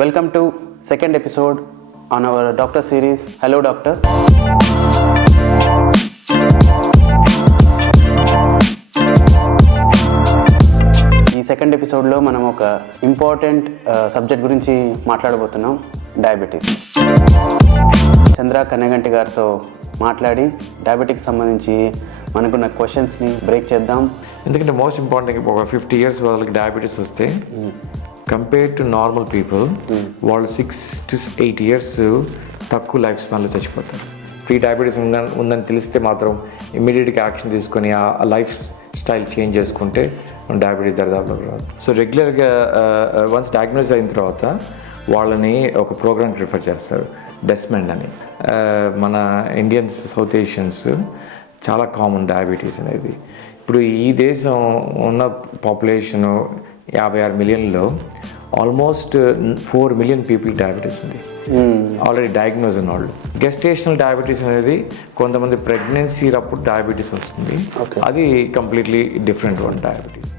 Welcome to second episode on our doctor series. Hello Doctor. ఈ second ఎపిసోడ్లో మనం ఒక ఇంపార్టెంట్ సబ్జెక్ట్ గురించి మాట్లాడబోతున్నాం, డయాబెటీస్. చంద్ర కన్నెగంటి గారితో మాట్లాడి డయాబెటిక్స్ సంబంధించి మనకున్న క్వశ్చన్స్ని బ్రేక్ చేద్దాం. ఎందుకంటే మోస్ట్ ఇంపార్టెంట్ ఒక 50 years వాళ్ళకి డయాబెటీస్ వస్తే కంపేర్ టు నార్మల్ పీపుల్ వాళ్ళు 6 to 8 years తక్కువ లైఫ్ స్పాన్లో చచ్చిపోతారు. ప్రీ డయాబెటీస్ ఉందని తెలిస్తే మాత్రం ఇమ్మీడియట్గా యాక్షన్ తీసుకొని ఆ లైఫ్ స్టైల్ చేంజ్ చేసుకుంటే డయాబెటీస్ దరిదాపులోకి రాదు. సో రెగ్యులర్గా వన్స్ డయాగ్నోస్ అయిన తర్వాత వాళ్ళని ఒక ప్రోగ్రామ్కి రిఫర్ చేస్తారు, డెస్మెండ్ అని. మన ఇండియన్స్, సౌత్ ఏషియన్స్ చాలా కామన్ డయాబెటీస్ అనేది. ఇప్పుడు ఈ దేశం ఉన్న పాపులేషను 56 మిలియన్లో ఆల్మోస్ట్ 4 మిలియన్ పీపుల్ డయాబెటీస్ ఉంది ఆల్రెడీ డయాగ్నోజ్ ఉన్న వాళ్ళు. గెస్టేషనల్ డయాబెటీస్ అనేది కొంతమంది ప్రెగ్నెన్సీ అప్పుడు డయాబెటీస్ వస్తుంది, అది completely different one diabetes.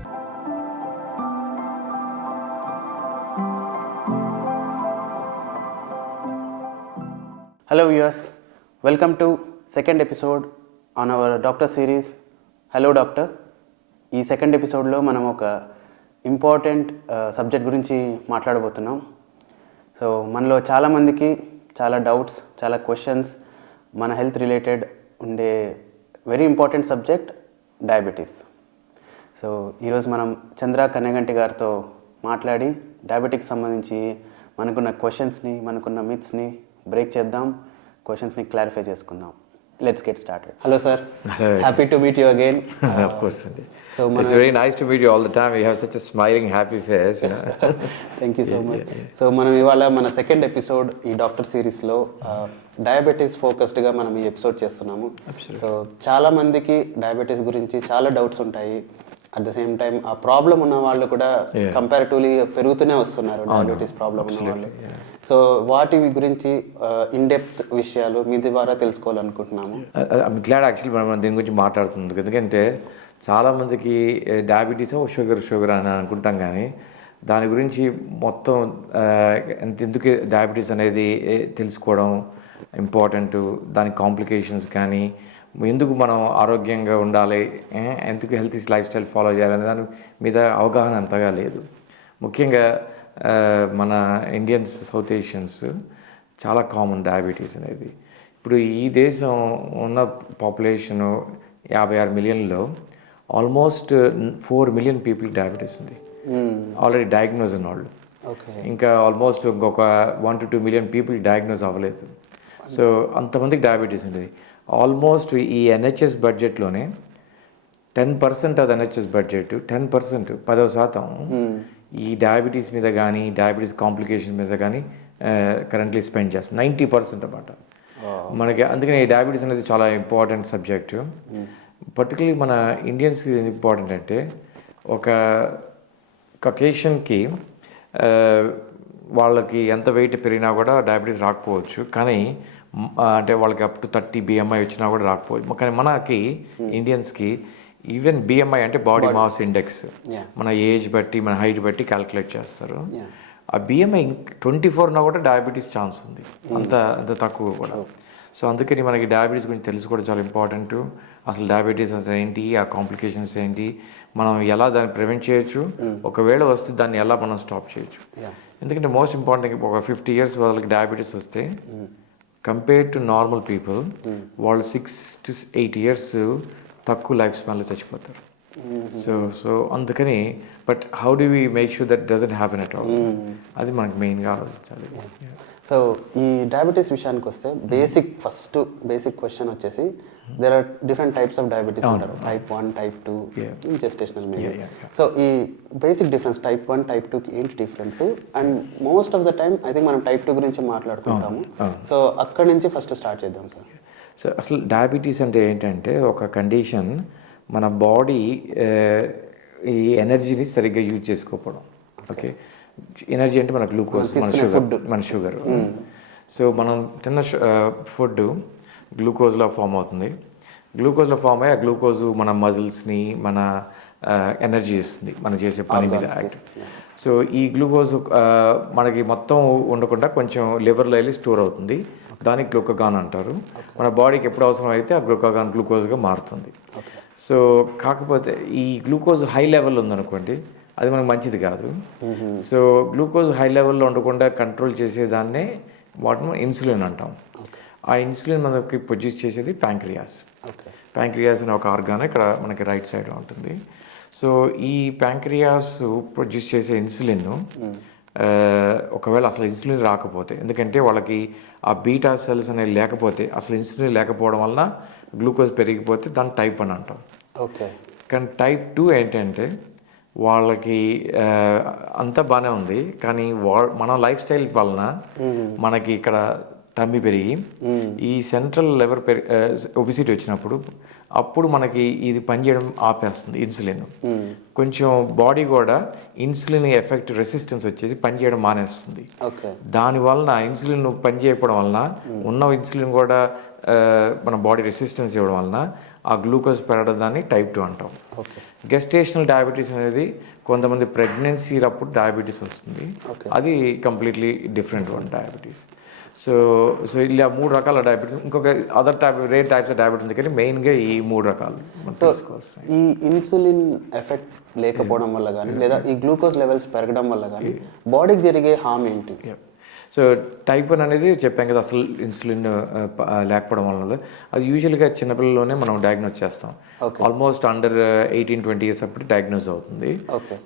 Hello viewers, welcome to second episode on our doctor series hello doctor. ఈ సెకండ్ ఎపిసోడ్లో మనం ఒక ఇంపార్టెంట్ సబ్జెక్ట్ గురించి మాట్లాడబోతున్నాం. సో మనలో చాలామందికి చాలా డౌట్స్, చాలా క్వశ్చన్స్ మన హెల్త్ రిలేటెడ్ ఉండే very important subject diabetes. So ఈరోజు మనం చంద్ర కన్నెగంటి గారితో మాట్లాడి డయాబెటిక్స్ సంబంధించి మనకున్న క్వశ్చన్స్ని, మనకున్న మిత్స్ని బ్రేక్ చేద్దాం, క్వశ్చన్స్ని క్లారిఫై చేసుకుందాం. Let's get started. Hello sir. Happy to meet you again. Of course. So it's very nice to meet you all the time. You have such a smiling, happy face. You know? Thank you so much. So మనం ఇవాళ మన second episode ఈ doctor సిరీస్లో diabetes ఫోకస్డ్గా మనం ఈ episode చేస్తున్నాము. So చాలా మందికి డయాబెటీస్ గురించి చాలా డౌట్స్ ఉంటాయి. అట్ ద సేమ్ టైం ఆ ప్రాబ్లం ఉన్న వాళ్ళు కూడా కంపారిటివ్లీ పెరుగుతూనే వస్తున్నారు, డయాబెటీస్ ప్రాబ్లం ఉన్న వాళ్ళు. సో వాటి గురించి ఇన్ డెప్త్ విషయాలు మీ ద్వారా తెలుసుకోవాలనుకుంటున్నాము. గ్లాడ్ యాక్చువల్లీ మనం దీని గురించి మాట్లాడుతుంది, ఎందుకంటే చాలామందికి డయాబెటీస్ షుగర్ అని అనుకుంటాం, కానీ దాని గురించి మొత్తం ఎందుకు డయాబెటీస్ అనేది తెలుసుకోవడం ఇంపార్టెంట్, దాని కాంప్లికేషన్స్ కానీ ఎందుకు మనం ఆరోగ్యంగా ఉండాలి, ఎందుకు హెల్తీ లైఫ్ స్టైల్ ఫాలో చేయాలనే దాని మీద అవగాహన అంతగా లేదు. ముఖ్యంగా మన ఇండియన్స్, సౌత్ ఏషియన్స్ చాలా కామన్ డయాబెటీస్ అనేది. ఇప్పుడు ఈ దేశం ఉన్న పాపులేషను 56 మిలియన్లో ఆల్మోస్ట్ 4 మిలియన్ పీపుల్ డయాబెటీస్ ఉంది ఆల్రెడీ డయాగ్నోజ్ ఉన్న వాళ్ళు. ఇంకా ఆల్మోస్ట్ ఇంకొక 1 to 2 మిలియన్ పీపుల్ డయాగ్నోజ్ అవ్వలేదు. సో అంతమందికి డయాబెటీస్ ఉండేది. ఆల్మోస్ట్ ఈ ఎన్హెచ్ఎస్ బడ్జెట్లోనే 10% ఆఫ్ ఎన్హెచ్ఎస్ బడ్జెట్ 10%, 10% ఈ డయాబెటీస్ మీద కానీ డయాబెటీస్ కాంప్లికేషన్ మీద కానీ కరెంట్లీ స్పెండ్ చేస్తాం. 90% అన్నమాట మనకి. అందుకని ఈ డయాబెటీస్ అనేది చాలా ఇంపార్టెంట్ సబ్జెక్టు. పర్టికులర్లీ మన ఇండియన్స్కి ఇంపార్టెంట్ అంటే ఒక కకేషన్కి వాళ్ళకి ఎంత వెయిట్ పెరిగినా కూడా డయాబెటీస్ రాకపోవచ్చు, కానీ అంటే వాళ్ళకి అప్ టు 30 BMI వచ్చినా కూడా రాకపోవచ్చు. కానీ మనకి ఇండియన్స్కి ఈవెన్ BMI అంటే బాడీ మాస్ ఇండెక్స్, మన ఏజ్ బట్టి, మన హైట్ బట్టి క్యాలిక్యులేట్ చేస్తారు. ఆ BMI 24 ఉన్నా కూడా డయాబెటీస్ ఛాన్స్ ఉంది, అంత తక్కువ కూడా. సో అందుకని మనకి డయాబెటీస్ గురించి తెలుసుకోవడం చాలా ఇంపార్టెంట్. అసలు డయాబెటీస్ అసలు ఏంటి, ఆ కాంప్లికేషన్స్ ఏంటి, మనం ఎలా దాన్ని ప్రివెంట్ చేయొచ్చు, ఒకవేళ వస్తే దాన్ని ఎలా మనం స్టాప్ చేయొచ్చు. ఎందుకంటే మోస్ట్ ఇంపార్టెంట్ ఒక 50 years వాళ్ళకి డయాబెటీస్ వస్తే కంపేర్ టు నార్మల్ పీపుల్ వాళ్ళు 6 to 8 years తక్కువ లైఫ్ స్పాన్లో చచ్చిపోతారు. సో అందుకని but how do we make sure that doesn't happen at all, అది మనకు మెయిన్గా ఆలోచించాలి. సో ఈ డయాబెటీస్ విషయానికి వస్తే బేసిక్ క్వశ్చన్ వచ్చేసి there are different types of diabetes ఉంటారు. Type 1, type 2, gestational maybe. So ఈ బేసిక్ డిఫరెన్స్ టైప్ 1, టైప్ 2కి ఏంటి difference? And most of the time I think మనం టైప్ 2 గురించి మాట్లాడుకుంటాము. సో అక్కడి నుంచి ఫస్ట్ స్టార్ట్ చేద్దాం సార్. సో అసలు డయాబెటీస్ అంటే ఏంటంటే ఒక కండిషన్, మన బాడీ ఈ ఎనర్జీని సరిగ్గా యూజ్ చేసుకోకపోవడం. ఓకే, ఎనర్జీ అంటే మన గ్లూకోజ్, మన షుగర్. సో మనం తిన్న ఫుడ్ గ్లూకోజ్లో ఫామ్ అవుతుంది. గ్లూకోజ్లో ఫామ్ అయ్యి ఆ గ్లూకోజు మన మజిల్స్ని, మన ఎనర్జీ ఇస్తుంది, మనం చేసే పని మీద యాక్ట్. సో ఈ గ్లూకోజ్ మనకి మొత్తం ఉండకుండా కొంచెం లివర్లో వెళ్ళి స్టోర్ అవుతుంది, దానికి గ్లూకగాన్ అంటారు. మన బాడీకి ఎప్పుడు అవసరం అయితే ఆ గ్లూకోజ్గా మారుతుంది. సో కాకపోతే ఈ గ్లూకోజ్ హై లెవెల్ ఉందనుకోండి, అది మనకు మంచిది కాదు. సో గ్లూకోజ్ హై లెవెల్లో ఉండకుండా కంట్రోల్ చేసేదాన్నే వాటిని ఇన్సులిన్ అంటాం. ఆ ఇన్సులిన్ మనకి ప్రొడ్యూస్ చేసేది ప్యాంక్రియాస్. ప్యాంక్రియాస్ అనే ఒక ఆర్గాన్ ఇక్కడ మనకి రైట్ సైడ్ ఉంటుంది. సో ఈ ప్యాంక్రియాస్ ప్రొడ్యూస్ చేసే ఇన్సులిన్ ఒకవేళ అసలు ఇన్సులిన్ రాకపోతే, ఎందుకంటే వాళ్ళకి ఆ బీటా సెల్స్ అనేవి లేకపోతే, అసలు ఇన్సులిన్ లేకపోవడం వలన గ్లూకోజ్ పెరిగిపోతే దాన్ని టైప్ 1 అంటాం. ఓకే. కానీ టైప్ 2 ఏంటంటే వాళ్ళకి అంతా బాగానే ఉంది, కానీ మన లైఫ్ స్టైల్ వలన మనకి ఇక్కడ టమ్మీ పెరిగి ఈ సెంట్రల్ లెవర్ ఒబిసిటీ వచ్చినప్పుడు అప్పుడు మనకి ఇది పనిచేయడం ఆపేస్తుంది ఇన్సులిన్. కొంచెం బాడీ కూడా ఇన్సులిన్ ఎఫెక్ట్ రెసిస్టెన్స్ వచ్చేసి పనిచేయడం మానేస్తుంది. దానివలన ఇన్సులిన్ పనిచేయకపోవడం వలన ఉన్న ఇన్సులిన్ కూడా మన బాడీ రెసిస్టెన్స్ ఇవ్వడం వలన ఆ గ్లూకోజ్ పెరగడం దాన్ని టైప్ 2 అంటాం. గెస్టేషనల్ డయాబెటీస్ అనేది కొంతమంది ప్రెగ్నెన్సీ అప్పుడు డయాబెటీస్ వస్తుంది, అది completely different one diabetes. So ఇలా 3 రకాల డయాబెటీస్, ఇంకొక other rare types of diabetes ఉంది, కానీ మెయిన్గా ఈ 3 రకాలు మనం తెలుసుకోవచ్చు. ఈ ఇన్సులిన్ ఎఫెక్ట్ లేకపోవడం వల్ల కానీ లేదా ఈ గ్లూకోజ్ లెవెల్స్ పెరగడం వల్ల కానీ బాడీకి జరిగే హామ్ ఏంటి? సో టైప్ 1 అనేది చెప్పాం కదా, అసలు ఇన్సులిన్ లేకపోవడం వల్ల అది యూజువల్గా చిన్నపిల్లల్లోనే మనం డయాగ్నోస్ చేస్తాం. ఆల్మోస్ట్ అండర్ 18-20 years అప్పుడు డయాగ్నోస్ అవుతుంది.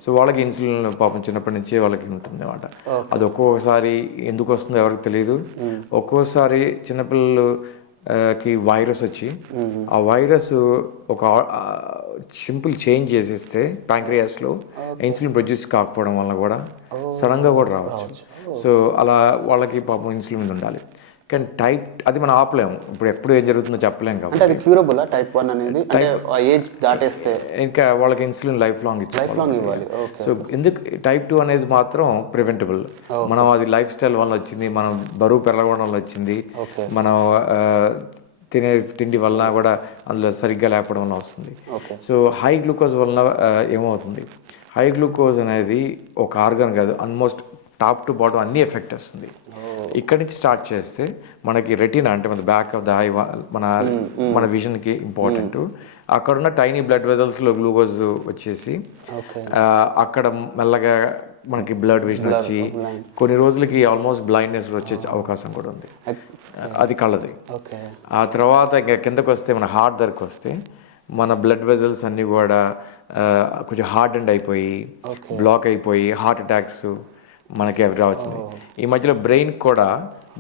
సో వాళ్ళకి ఇన్సులిన్ పాపం చిన్నప్పటి నుంచే వాళ్ళకి ఉంటుంది అన్నమాట. అది ఒక్కొక్కసారి ఎందుకు వస్తుందో ఎవరికి తెలియదు. ఒక్కోసారి చిన్నపిల్లలకి వైరస్ వచ్చి ఆ వైరస్ ఒక సింపుల్ చేంజ్ చేసేస్తే ప్యాంక్రియాస్లో ఇన్సులిన్ ప్రొడ్యూస్ కాకపోవడం వల్ల కూడా సడన్గా కూడా రావచ్చు. సో అలా వాళ్ళకి పాపం ఇన్సులిన్ ఉండాలి, కానీ అది మనం ఆపలేము. ఇప్పుడు ఎప్పుడు ఏం జరుగుతుందో చెప్పలేము కాబట్టి. అది క్యూరబుల్ టైప్ 1 అనేది, ఏజ్ దాటేస్తే ఇంకా వాళ్ళకి ఇన్సులిన్ లైఫ్ లాంగ్ ఇవ్వాలి. సో ఎందుకు టైప్ 2 అనేది మాత్రం ప్రివెంటబుల్. మనం అది లైఫ్ స్టైల్ వల్ల వచ్చింది, మనం బరువు పెరగడం వల్ల వచ్చింది, మనం తినే తిండి వలన కూడా అందులో సరిగ్గా లేకపోవడం వల్ల వస్తుంది. సో హై గ్లూకోజ్ వలన ఏమవుతుంది, హై గ్లూకోజ్ అనేది ఒక ఆర్గాన్ కాదు, ఆల్మోస్ట్ టాప్ టు బాటమ్ అన్ని ఎఫెక్ట్ వస్తుంది. ఇక్కడి నుంచి స్టార్ట్ చేస్తే మనకి రెటీనా అంటే మన బ్యాక్ ఆఫ్ ద ఐ మన విజన్కి ఇంపార్టెంట్. అక్కడున్న టైనీ బ్లడ్ వెజల్స్లో గ్లూకోజ్ వచ్చేసి అక్కడ మెల్లగా మనకి బ్లడ్ విజన్ వచ్చి కొన్ని రోజులకి ఆల్మోస్ట్ బ్లైండ్నెస్ వచ్చే అవకాశం కూడా ఉంది. అది కళ్ళది. ఆ తర్వాత ఇంకా కిందకు వస్తే మన హార్ట్ దగ్గరకు వస్తే మన బ్లడ్ వెజల్స్ అన్నీ కూడా కొంచెం హార్డ్ అండ్ అయిపోయి బ్లాక్ అయిపోయి హార్ట్ అటాక్స్ మనకి అవి రావచ్చున్నాయి. ఈ మధ్యలో బ్రెయిన్ కూడా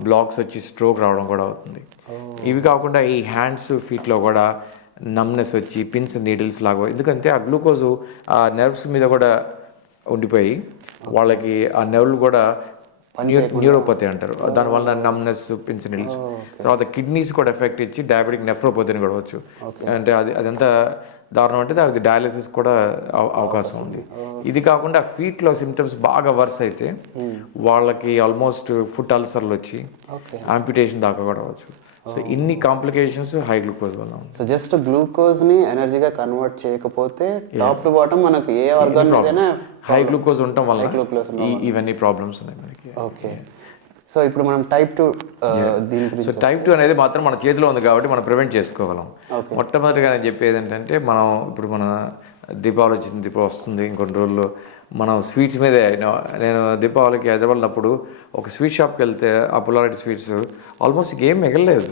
బ్లాక్స్ వచ్చి స్ట్రోక్ రావడం కూడా అవుతుంది. ఇవి కాకుండా ఈ హ్యాండ్స్ ఫీట్లో కూడా నమ్నెస్ వచ్చి పిన్స్ నీడిల్స్ లాగా, ఎందుకంటే ఆ గ్లూకోజు ఆ నెర్వ్స్ మీద కూడా ఉండిపోయి వాళ్ళకి ఆ నెర్వ్లు కూడా న్యూరోపతి అంటారు, దానివల్ల నమ్నెస్ పిన్స్ నీడిల్స్. తర్వాత కిడ్నీస్ కూడా ఎఫెక్ట్ ఇచ్చి డయాబెటిక్ నెఫ్రోపతి అని కూడా వచ్చు. అంటే అదంతా దారుణం అంటే అది డయాలిసిస్ కూడా అవకాశం ఉంది. ఇది కాకుండా ఫీట్లో సిమ్టమ్స్ బాగా వర్స్ అయితే వాళ్ళకి ఆల్మోస్ట్ ఫుట్ అల్సర్లు వచ్చి ఆంపిటేషన్ దాకా కూడా అవ్వచ్చు. సో ఇన్ని కాంప్లికేషన్స్ హై గ్లూకోజ్ వల్ల ఉంది. సో జస్ట్ గ్లూకోజ్ ని ఎనర్జీగా కన్వర్ట్ చేయకపోతే టాప్ టు బాటమ్ మనకి ఏ ఆర్గాన్ హై గ్లూకోజ్ ఉండటం వల్ల ఇవన్నీ ప్రాబ్లమ్స్ ఉన్నాయి మనకి. ఓకే. సో ఇప్పుడు మనం టైప్ 2 దీని గురించి, సో టైప్ 2 అనేది మాత్రం మన చేతిలో ఉంది కాబట్టి మనం ప్రివెంట్ చేసుకోగలం. మొట్టమొదటిగా నేను చెప్పేది ఏంటంటే, మనం ఇప్పుడు మన దీపావళి వచ్చింది, ఇప్పుడు వస్తుంది ఇంకొన్ని రోజుల్లో, మనం స్వీట్స్ మీదే. నేను దీపావళికి హైదరాబాద్ ఉన్నప్పుడు ఒక స్వీట్ షాప్కి వెళ్తే ఆ పుల్లారెడ్డి స్వీట్స్ ఆల్మోస్ట్ ఏం మిగలలేదు,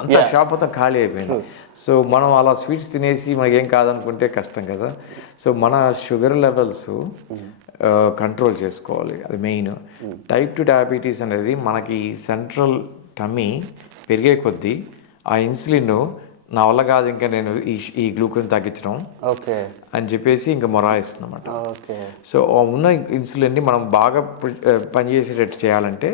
అంత షాప్ మొత్తం ఖాళీ అయిపోయింది. సో మనం అలా స్వీట్స్ తినేసి మనకేం కాదనుకుంటే కష్టం కదా. సో మన షుగర్ లెవెల్స్ కంట్రోల్ చేసుకోవాలి, అది మెయిన్. టైప్ 2 డయాబెటీస్ అనేది మనకి సెంట్రల్ టమ్మీ పెరిగే కొద్దీ ఆ ఇన్సులిన్ నా వల్ల కాదు ఇంకా నేను ఈ గ్లూకోజ్ తగ్గించడం అని చెప్పేసి ఇంకా మొరాయిస్తుంది అన్నమాట. సో ఉన్న ఇన్సులిన్ని మనం బాగా పనిచేసేటట్టు చేయాలంటే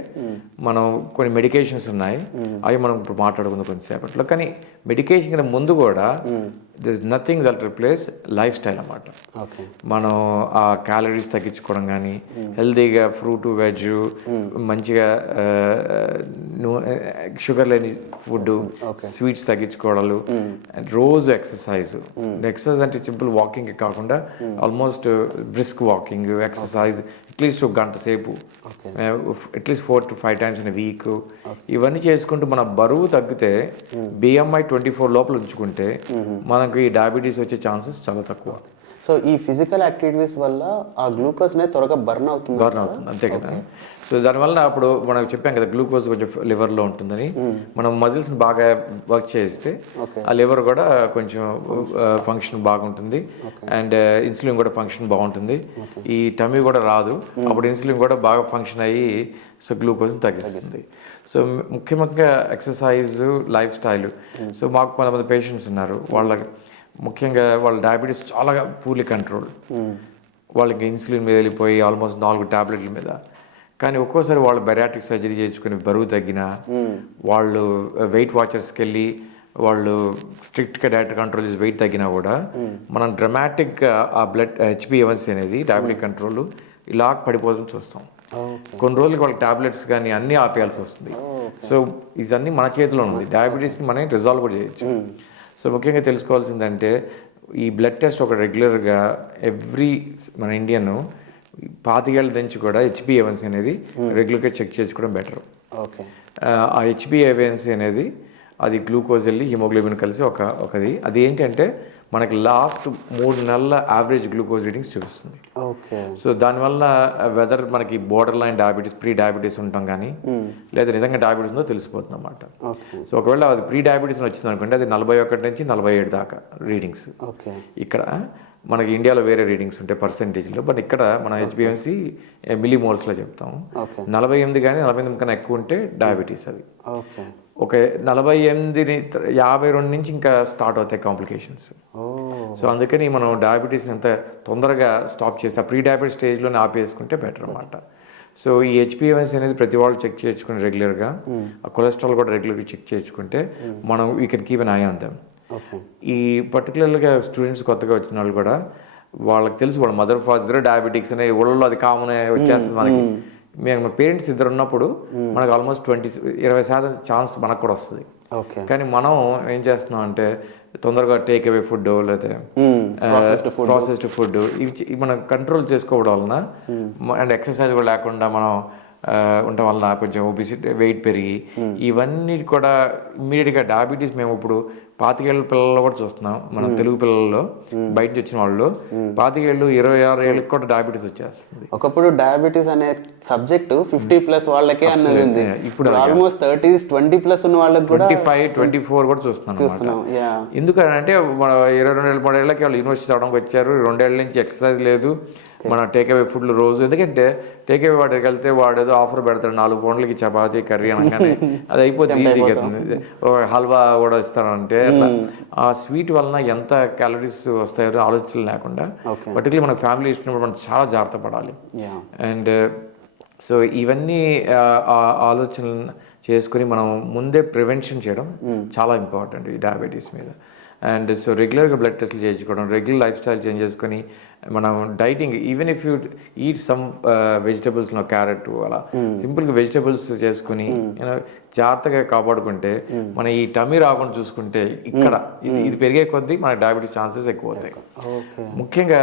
మనం కొన్ని మెడికేషన్స్ ఉన్నాయి, అవి మనం ఇప్పుడు మాట్లాడుకుందాం కొంతసేపట్లో. కానీ మెడికేషన్ కన్నా ముందు కూడా this nothing that replace life style అన్నమాట. ఓకే. మనం ఆ క్యాలరీస్ తగ్గించుకోవడం కానీ, హెల్తీగా ఫ్రూట్ వెజ్, మంచిగా షుగర్ లేని ఫుడ్, స్వీట్స్ తగ్గించుకోవడాలు, రోజు ఎక్సర్సైజ్. ఎక్సర్సైజ్ అంటే సింపుల్ వాకింగ్ కాకుండా almost brisk walking, exercise at least ఒక గంట సేపు, at least 4 to 5 times in week. ఇవన్నీ చేసుకుంటూ మన బరువు తగ్గితే BMI 24 లోపల ఉంచుకుంటే మనకు ఈ డయాబెటీస్ వచ్చే ఛాన్సెస్ చాలా తక్కువ. సో ఈ ఫిజికల్ యాక్టివిటీస్ వల్ల ఆ గ్లూకోజ్ అనేది త్వరగా బర్న్ అవుతుంది. అంతే కదా. సో దానివల్ల అప్పుడు మనం చెప్పాం కదా గ్లూకోజ్ కొంచెం లివర్లో ఉంటుందని. మనం మజిల్స్ని బాగా వర్క్ చేస్తే ఆ లివర్ కూడా కొంచెం ఫంక్షన్ బాగుంటుంది, అండ్ ఇన్సులిన్ కూడా ఫంక్షన్ బాగుంటుంది. ఈ టమీ కూడా రాదు, అప్పుడు ఇన్సులిన్ కూడా బాగా ఫంక్షన్ అయ్యి సో గ్లూకోజ్ని తగ్గిస్తుంది. సో ముఖ్యంగా ఎక్సర్సైజ్, లైఫ్ స్టైల్. సో మాకు కొంతమంది పేషెంట్స్ ఉన్నారు, ముఖ్యంగా వాళ్ళ డయాబెటీస్ చాలా పూర్లీ కంట్రోల్. వాళ్ళకి ఇన్సులిన్ మీద వెళ్ళిపోయి ఆల్మోస్ట్ 4 టాబ్లెట్ల మీద. కానీ ఒక్కోసారి వాళ్ళు బెరాటిక్ సర్జరీ చేయించుకుని బరువు తగ్గినా, వాళ్ళు వెయిట్ వాచర్స్కి వెళ్ళి వాళ్ళు స్ట్రిక్ట్గా డైట్ కంట్రోల్ చేసి వెయిట్ తగ్గినా కూడా మనం డ్రమాటిక్గా ఆ బ్లడ్ HbA1c అనేది డయాబెటిక్ కంట్రోల్ ఇలా పడిపోతుంది చూస్తాం. కొన్ని రోజులకి వాళ్ళకి టాబ్లెట్స్ కానీ అన్నీ ఆపేయాల్సి వస్తుంది. సో ఇవన్నీ మన చేతిలో ఉంది. డయాబెటీస్ని మనం రిజాల్వ్ కూడా చేయొచ్చు. సో ముఖ్యంగా తెలుసుకోవాల్సిందంటే ఈ బ్లడ్ టెస్ట్ ఒక రెగ్యులర్గా మన ఇండియన్ 25 ఏళ్ళ నుంచి కూడా HbA1c అనేది రెగ్యులర్గా చెక్ చేసుకోవడం బెటర్. ఓకే. ఆ HbA1c అనేది అది గ్లూకోజ్ వెళ్ళి హిమోగ్లోబిన్ కలిసి ఒకది. అది ఏంటంటే మనకి లాస్ట్ 3 నెలల యావరేజ్ గ్లూకోజ్ రీడింగ్స్ చూపిస్తుంది. ఓకే. సో దానివల్ల వెదర్ మనకి border line diabetes, pre diabetes ఉంటాం కానీ లేదా నిజంగా డయాబెటీస్ ఉందో తెలిసిపోతుంది అన్నమాట. సో ఒకవేళ అది ప్రీ డయాబెటీస్ వచ్చింది అనుకోండి, అది 41 నుంచి 47 దాకా రీడింగ్స్. ఇక్కడ మనకి ఇండియాలో వేరే రీడింగ్స్ ఉంటాయి పర్సెంటేజ్లో, బట్ ఇక్కడ మన HbA1c మిల్లీమోల్స్లో చెప్తాము. 48 కానీ 48 కన్నా ఎక్కువ ఉంటే డయాబెటీస్. అది ఒక 52 నుంచి ఇంకా స్టార్ట్ అవుతాయి కాంప్లికేషన్స్. సో అందుకని మనం డయాబెటీస్ని ఎంత తొందరగా స్టాప్ చేస్తే ఆ ప్రీ డయాబెటీస్ స్టేజ్లోనే ఆపేసుకుంటే బెటర్ అన్నమాట. సో ఈ HbA1c అనేది ప్రతి వాళ్ళు చెక్ చేసుకుని రెగ్యులర్గా, ఆ కొలెస్ట్రాల్ కూడా రెగ్యులర్గా చెక్ చేసుకుంటే మనం we can keep N I on them. ఈ పర్టికులర్గా స్టూడెంట్స్ కొత్తగా వచ్చిన వాళ్ళు కూడా వాళ్ళకి తెలుసు వాళ్ళ మదర్ ఫాదర్ డయాబెటిక్స్ అనే ఊళ్ళో అది కామన్ వచ్చేస్తుంది మనకి. మేము పేరెంట్స్ ఇద్దరు ఉన్నప్పుడు మనకు ఆల్మోస్ట్ 20% ఛాన్స్ మనకు కూడా వస్తుంది. కానీ మనం ఏం చేస్తున్నాం అంటే తొందరగా టేక్ అవే ఫుడ్ లేదా ప్రాసెస్డ్ ఫుడ్ ఇవి మనం కంట్రోల్ చేసుకోవడం వలన అండ్ ఎక్సర్సైజ్ కూడా లేకుండా మనం ఉండటం వల్ల కొంచెం ఒబిసిటీ, వెయిట్ పెరిగి ఇవన్నీ కూడా ఇమ్మీడియట్గా డయాబెటీస్ మేము ఇప్పుడు 25 ఏళ్ళ పిల్లల్లో కూడా చూస్తున్నాం. మనం తెలుగు పిల్లల్లో బయట వచ్చిన వాళ్ళు 25 ఏళ్ళు 26 ఏళ్ళకి కూడా డయాబెటీస్ వచ్చేస్తుంది. ఒకప్పుడు డయాబెటీస్ అనే సబ్జెక్ట్ 50+ వాళ్ళకే అన్నది ఉంది. ఇప్పుడు ఆల్మోస్ట్ 30s 20+ ఉన్న వాళ్ళకి కూడా 25, 24 కూడా చూస్తున్నాం. ఎందుకంటే మన 22 ఏళ్ళ 3 ఏళ్ళకి వాళ్ళు యూనివర్సిటీ చదవడానికి వచ్చారు, 2 ఏళ్ళ నుంచి ఎక్సర్సైజ్ లేదు, మన టేక్అవే ఫుడ్లు రోజు. ఎందుకంటే టేక్అవే వాడికి వెళ్తే వాడు ఏదో ఆఫర్ పెడతాడు 4 పౌండ్లకి చపాతీ కర్రీ అనగానే అది అయిపోతుంది, ఈజీగా అవుతుంది. హల్వా కూడా ఇస్తారంటే అట్లా ఆ స్వీట్ వలన ఎంత క్యాలరీస్ వస్తాయో ఆలోచన లేకుండా పర్టికులర్లీ మన ఫ్యామిలీ ఇచ్చినప్పుడు మనం చాలా జాగ్రత్త పడాలి. అండ్ సో ఇవన్నీ ఆలోచనలు చేసుకుని మనం ముందే ప్రివెన్షన్ చేయడం చాలా ఇంపార్టెంట్ ఈ డయాబెటీస్ మీద. అండ్ సో రెగ్యులర్గా బ్లడ్ టెస్ట్లు చేయించుకోవడం, రెగ్యులర్ లైఫ్ స్టైల్ చేంజ్ చేసుకొని మనం dieting, even if you eat some వెజిటబుల్స్లో క్యారెట్ అలా సింపుల్గా వెజిటబుల్స్ చేసుకుని జాగ్రత్తగా కాపాడుకుంటే మన ఈ టమీ రాకుండా చూసుకుంటే ఇక్కడ ఇది పెరిగే కొద్దీ మన డయాబెటీస్ ఛాన్సెస్ ఎక్కువ అవుతాయి. ముఖ్యంగా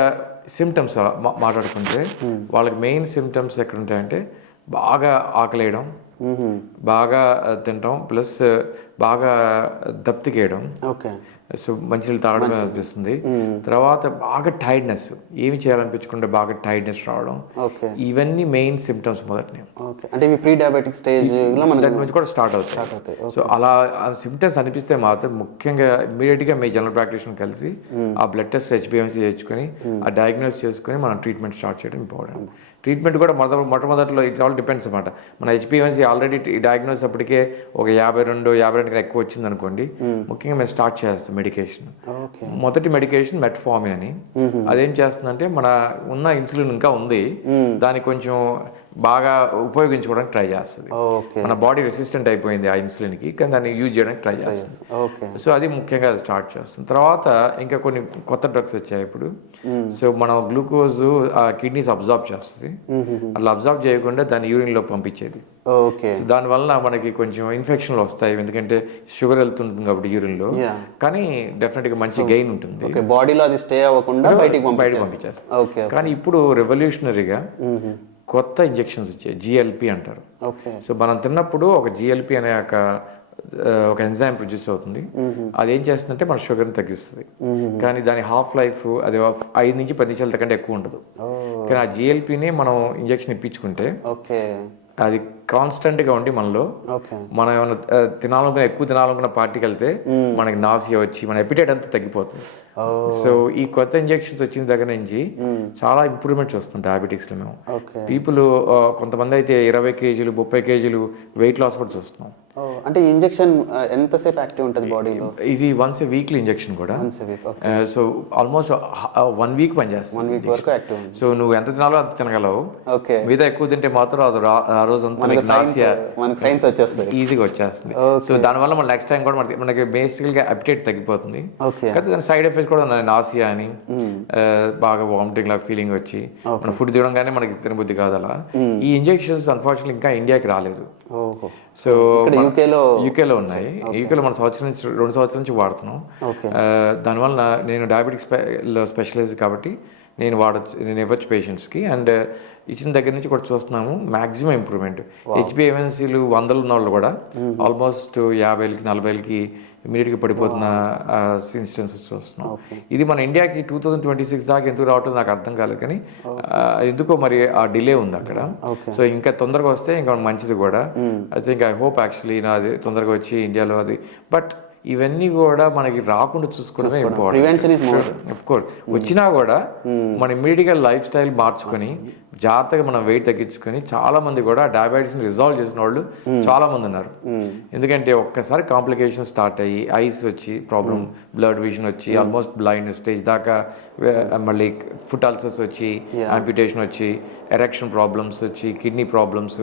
సిమ్టమ్స్ మాట్లాడుకుంటే వాళ్ళకి మెయిన్ సిమ్టమ్స్ ఎక్కడ ఉంటాయంటే బాగా ఆకలేయడం, బాగా తినటం, ప్లస్ బాగా దప్తికేయడం, సో మంచినీళ్ళు తాగడం అనిపిస్తుంది. తర్వాత బాగా టైర్డ్నెస్, ఏమి చేయాలనిపించకుండా బాగా టైర్డ్నెస్ రావడం, ఇవన్నీ మెయిన్ సిమ్టమ్స్ మొదటి. అంటే ప్రీ డయాబెటిక్ స్టేజ్ దాని నుంచి కూడా స్టార్ట్ అవుతాయి. సో అలా సిమ్టమ్స్ అనిపిస్తే మాత్రం ముఖ్యంగా ఇమీడియట్గా మీ జనరల్ ప్రాక్టీషనర్ కలిసి ఆ బ్లడ్ టెస్ట్ HbA1c చేయించుకొని ఆ డయాగ్నోస్ చేసుకుని మనం ట్రీట్మెంట్ స్టార్ట్ చేయడం ఇంపార్టెంట్. ట్రీట్మెంట్ కూడా మొట్టమొదటిలో ఇట్ ఆల్ డిపెండ్స్ అనమాట. మన HbA1c ఆల్రెడీ డయాగ్నోస్ అప్పటికే ఒక 52 కన్నా ఎక్కువ వచ్చింది అనుకోండి, ముఖ్యంగా మేము స్టార్ట్ చేస్తాం మెడికేషన్. మొదటి మెడికేషన్ మెట్ఫార్మిన్ అని. అదేం చేస్తుందంటే మన ఉన్న ఇన్సులిన్ ఇంకా ఉంది, దానికి కొంచెం బాగా ఉపయోగించుకోవడానికి ట్రై చేస్తుంది. ఓకే మన బాడీ రెసిస్టెంట్ అయిపోయింది ఆ ఇన్సులిన్కి, కానీ దాన్ని యూజ్ చేయడానికి ట్రై చేస్తుంది. ఓకే సో అది ముఖ్యంగా స్టార్ట్ చేస్తుంది. తర్వాత ఇంకా కొన్ని కొత్త డ్రగ్స్ వచ్చాయి ఇప్పుడు. సో మనం గ్లూకోజ్ కిడ్నీస్ అబ్జార్బ్ చేస్తుంది, అట్లా అబ్జార్బ్ చేయకుండా దాన్ని యూరిన్లో పంపించేది. ఓకే సో దానివల్ల మనకి కొంచెం ఇన్ఫెక్షన్లు వస్తాయి, ఎందుకంటే షుగర్ వెళ్తుంటుంది కాబట్టి యూరిన్లో. కానీ డెఫినెట్గా మంచి గెయిన్ ఉంటుంది, బాడీలో అది స్టే అవ్వకుండా బయటికి పంపించేస్తుంది. ఓకే కానీ ఇప్పుడు రెవల్యూషనరీగా కొత్త ఇంజెక్షన్స్ వచ్చాయి, జిఎల్పి అంటారు. ఓకే సో మనం తిన్నప్పుడు ఒక జిఎల్పి అనే ఒక ఎంజైమ్ ప్రొడ్యూస్ అవుతుంది. అది ఏం చేస్తుందంటే మన షుగర్ని తగ్గిస్తుంది, కానీ దాని హాఫ్ లైఫ్ అది 5 నుంచి 10 నిమిషాల కంటే ఎక్కువ ఉండదు. కానీ ఆ జిఎల్పిని మనం ఇంజెక్షన్ ఇప్పించుకుంటే ఓకే అది కాన్స్టెంట్గా ఉండి మనలో మనం ఏమైనా ఎక్కువ తినాలనుకున్న పార్టీకి వెళ్తే మనకి నాసియా వచ్చి మన ఎపిటైట్ అంతా తగ్గిపోతుంది. సో ఈ కొత్త ఇంజెక్షన్స్ వచ్చిన దగ్గర నుంచి చాలా ఇంప్రూవ్మెంట్స్ వస్తుంది డయాబెటిక్స్లో. మేము పీపుల్ కొంతమంది అయితే 20 కేజీలు 30 కేజీలు వెయిట్ లాస్ కూడా చూస్తున్నాం. అంటే ఇంజెక్షన్ ఎంతసేపు యాక్టివ్ ఉంటుంది బాడీలో? ఇది వన్స్ ఏ వీక్లీ ఇంజెక్షన్ కూడా. సో ఆల్మోస్ట్ 1 వీక్ పనిచేస్తుంది. 1 వీక్ వరకు యాక్టివ్. సో నువ్వు ఎంత తినాలో అంత తినగలవు. మిగతా ఎక్కువ తింటే మాత్రం ఆ రోజు అంతా సైన్స్ వచ్చేస్తుంది, ఈజీగా వచ్చేస్తుంది. సో దానివల్ల మన నెక్స్ట్ టైం కూడా మనకి బేసికల్గా అపిటైట్ తగ్గిపోతుంది. కానీ దాని సైడ్ ఎఫెక్ట్స్ కూడా ఉన్నాయి, నాసియా అని, బాగా వామిటింగ్ లా ఫీలింగ్ వచ్చి మన ఫుడ్ తినగానే మనకి తినబుద్ధి కాదు. అలా ఈ ఇంజెక్షన్స్ అన్ఫార్చునేట్లీ ఇంకా ఇండియాకి రాలేదు. సో యూకేలో ఉన్నాయి. యూకేలో మన 2 సంవత్సరాల నుంచి వాడుతున్నాం. దానివల్ల నేను డయాబెటిక్స్ స్పెషలిస్ట్ కాబట్టి నేను ఇవ్వచ్చు పేషెంట్స్కి. అండ్ ఇచ్చిన దగ్గర నుంచి కూడా చూస్తున్నాము మ్యాక్సిమం ఇంప్రూవ్మెంట్. హెచ్బిఏవన్సీలు 100 ఉన్న వాళ్ళు కూడా ఆల్మోస్ట్ 50కి 40కి ఇమీడియట్గా పడిపోతున్న ఇన్స్టెన్సెస్ చూస్తున్నాం. ఇది మన ఇండియాకి 2026 దాకా ఎందుకు రావటం నాకు అర్థం కాలేదు, కానీ ఎందుకో మరి ఆ డిలే ఉంది అక్కడ. సో ఇంకా తొందరగా వస్తే ఇంకా మంచిది కూడా. I think I hope actually అది తొందరగా వచ్చి ఇండియాలో అది. బట్ ఇవన్నీ కూడా మనకి రాకుండా చూసుకోవడమే ఇంపార్టెంట్. ఆఫ్ కోర్స్ వచ్చినా కూడా మన ఇమ్మీడియట్గా లైఫ్ స్టైల్ మార్చుకొని జాగ్రత్తగా మనం వెయిట్ తగ్గించుకొని చాలా మంది కూడా డయాబెటీస్ని రిజాల్వ్ చేసిన వాళ్ళు చాలా మంది ఉన్నారు. ఎందుకంటే ఒక్కసారి కాంప్లికేషన్ స్టార్ట్ అయ్యి ఐస్ వచ్చి ప్రాబ్లం, బ్లడ్ విజన్ వచ్చి ఆల్మోస్ట్ బ్లైండ్ స్టేజ్ దాకా, మళ్ళీ ఫుట్ అల్సర్స్ వచ్చి, ఆంప్యుటేషన్ వచ్చి, ఎరెక్షన్ ప్రాబ్లమ్స్ వచ్చి, kidney problems,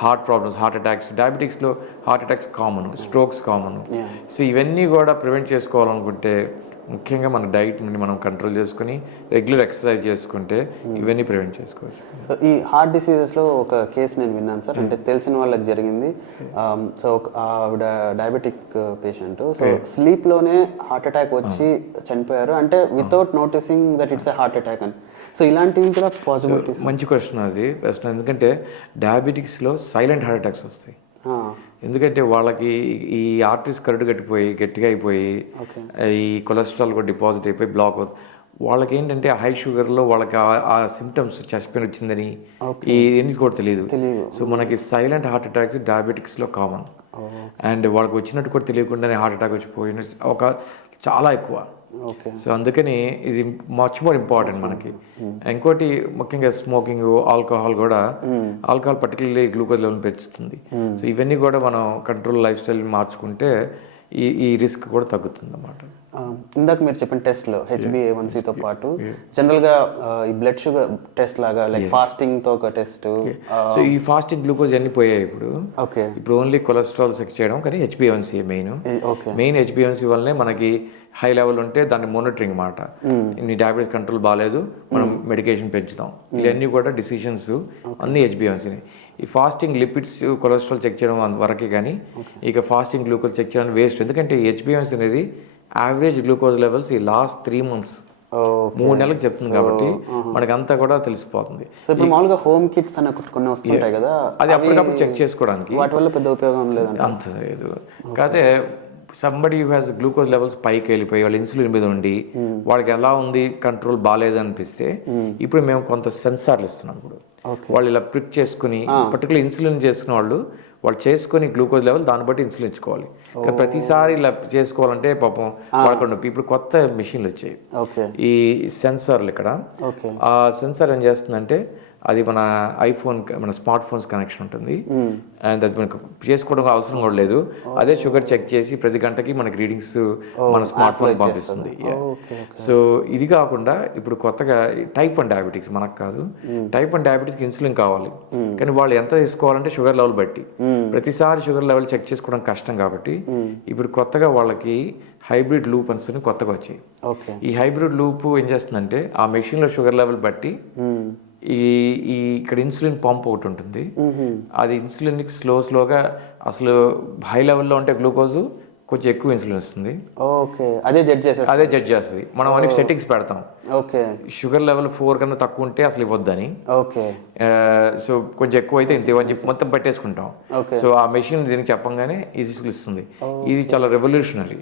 heart problems, heart attacks. డయాబెటిక్స్లో heart attacks common, strokes common. So ఇవన్నీ కూడా ప్రివెంట్ చేసుకోవాలనుకుంటే ముఖ్యంగా మన డైట్ నుండి మనం కంట్రోల్ చేసుకుని రెగ్యులర్ ఎక్సర్సైజ్ చేసుకుంటే ఇవన్నీ ప్రివెంట్ చేసుకోవచ్చు. సో ఈ హార్ట్ డిసీజెస్లో ఒక కేసు నేను విన్నాను సార్, అంటే తెలిసిన వాళ్ళకి జరిగింది. సో ఆవిడ డయాబెటిక్ పేషెంట్, సో స్లీప్లోనే హార్ట్ అటాక్ వచ్చి చనిపోయారు, అంటే without noticing that it's a heart attack అని. సో ఇలాంటివి కూడా పాసిబిలిటీస్. మంచి క్వశ్చన్ అది. ఎందుకంటే డయాబెటిక్స్లో సైలెంట్ హార్ట్ అటాక్స్ వస్తాయి. ఎందుకంటే వాళ్ళకి ఈ ఆర్టరీస్ గట్టిగా అయిపోయి ఈ కొలెస్ట్రాల్ కూడా డిపాజిట్ అయిపోయి బ్లాక్ అవుతుంది. వాళ్ళకి ఏంటంటే హై షుగర్లో వాళ్ళకి ఆ సిమ్టమ్స్, చెస్ట్ పెయిన్ వచ్చిందని ఇవన్నీ కూడా తెలియదు. సో మనకి సైలెంట్ హార్ట్ అటాక్స్ డయాబెటిక్స్లో కామన్. అండ్ వాళ్ళకి వచ్చినట్టు కూడా తెలియకుండానే హార్ట్ అటాక్ వచ్చిపోయిన చాలా ఎక్కువ. సో అందుకని ఇది మచ్ మోర్ ఇంపార్టెంట్ మనకి. ఇంకోటి ముఖ్యంగా స్మోకింగ్, ఆల్కహాల్ కూడా, ఆల్కహాల్ పర్టికులర్లీ గ్లూకోజ్ లెవెల్ పెంచుతుంది. సో ఇవన్నీ కూడా మనం కంట్రోల్ లైఫ్ స్టైల్ మార్చుకుంటే ఈ రిస్క్ కూడా తగ్గుతుంది అన్నమాట. ఇందాక మీరు చెప్పిన టెస్ట్లో హెచ్బిఏవన్సీతో పాటు జనరల్గా ఈ బ్లడ్ షుగర్ టెస్ట్ లాగా లైక్ ఫాస్టింగ్తో ఒక టెస్ట్. సో ఈ ఫాస్టింగ్ గ్లూకోజ్ అన్ని పోయాయి ఇప్పుడు. ఇప్పుడు ఓన్లీ కొలెస్ట్రాల్ చెక్ చేయడం, కానీ హెచ్బిఏవన్సీ మెయిన్ హెచ్బిఏవన్సీ వల్లనే మనకి హై లెవెల్ ఉంటే దాన్ని మానిటరింగ్ మాట. నీ డయాబెటీస్ కంట్రోల్ బాగాలేదు, మనం మెడికేషన్ పెంచుతాం. ఇవన్నీ కూడా డిసిషన్స్ అన్ని హెచ్బిఏవన్సీని. ఈ ఫాస్టింగ్ లిపిడ్స్, కొలెస్ట్రాల్ చెక్ చేయడం వరకే, కానీ ఇక ఫాస్టింగ్ గ్లూకోజ్ చెక్ చేయడం వేస్ట్. ఎందుకంటే హెచ్బిఏవన్సీ అనేది యావరేజ్ గ్లూకోజ్ లెవెల్స్ ఈ లాస్ట్ 3 months 3 నెలలకు చెప్తుంది కాబట్టి మనకి అంతా కూడా తెలిసిపోతుంది. సో ఇప్పుడు మామూలుగా హోమ్ కిట్స్ అనే కొన్ని వస్తుంటాయి కదా, అది అప్పటికప్పుడు చెక్ చేసుకోవడానికి, వాటి వల్ల పెద్ద ఉపయోగం లేదు అంత లేదు. కాకపోతే somebody who has glucose levels పైకి వెళ్ళిపోయి వాళ్ళు ఇన్సులిన్ మీద ఉండి వాళ్ళకి ఎలా ఉంది కంట్రోల్ బాగాలేదు అనిపిస్తే ఇప్పుడు మేము కొంత సెన్సార్లు ఇస్తున్నాం. ఇప్పుడు వాళ్ళు ఇలా ప్రిక్ చేసుకుని పర్టికులర్ ఇన్సులిన్ చేసుకున్న వాళ్ళు చేసుకుని గ్లూకోజ్ లెవెల్ దాన్ని బట్టి ఇన్సులిన్ ఇచ్చుకోవాలి. ప్రతిసారి ఇలా చేసుకోవాలంటే పాపం వాళ్ళకుండా ఇప్పుడు కొత్త మెషిన్లు వచ్చాయి, ఈ సెన్సార్లు. ఇక్కడ ఆ సెన్సార్ ఏం చేస్తుందంటే అది మన ఐఫోన్ మన స్మార్ట్ ఫోన్స్ కనెక్షన్ ఉంటుంది అండ్ అది మనకు చేసుకోవడం అవసరం కూడా లేదు. అదే షుగర్ చెక్ చేసి ప్రతి గంటకి మనకి రీడింగ్స్ మన స్మార్ట్ ఫోన్ పంపిస్తుంది. సో ఇది కాకుండా ఇప్పుడు కొత్తగా టైప్ 1 డయాబెటిక్స్ మనకు కాదు, టైప్ 1 డయాబెటిక్స్కి ఇన్సులిన్ కావాలి, కానీ వాళ్ళు ఎంత తీసుకోవాలంటే షుగర్ లెవెల్ బట్టి ప్రతిసారి షుగర్ లెవెల్ చెక్ చేసుకోవడం కష్టం కాబట్టి ఇప్పుడు కొత్తగా వాళ్ళకి హైబ్రిడ్ లూప్ అని కొత్తగా వచ్చాయి. ఈ హైబ్రిడ్ లూప్ ఏం చేస్తుందంటే ఆ మెషిన్లో షుగర్ లెవెల్ బట్టి ఈ ఈ ఇక్కడ ఇన్సులిన్ పంప్ ఒకటి ఉంటుంది, అది ఇన్సులిన్కి స్లోగా అసలు హై లెవెల్లో ఉంటే గ్లూకోజ్ కొంచెం ఎక్కువ ఇన్సులిన్ వస్తుంది, అదే జడ్జ్ చేస్తుంది. మనం అన్ని సెట్టింగ్స్ పెడతాం, షుగర్ లెవెల్ 4 కన్నా తక్కువ ఉంటే అసలు ఇవ్వద్దని, సో కొంచెం ఎక్కువ అయితే ఇంత ఇవ్వని చెప్పి మొత్తం పెట్టేసుకుంటాం. సో ఆ మెషిన్ దీనికి చెప్పంగానే ఇది ఇస్తుంది. ఇది చాలా రెవల్యూషనరీ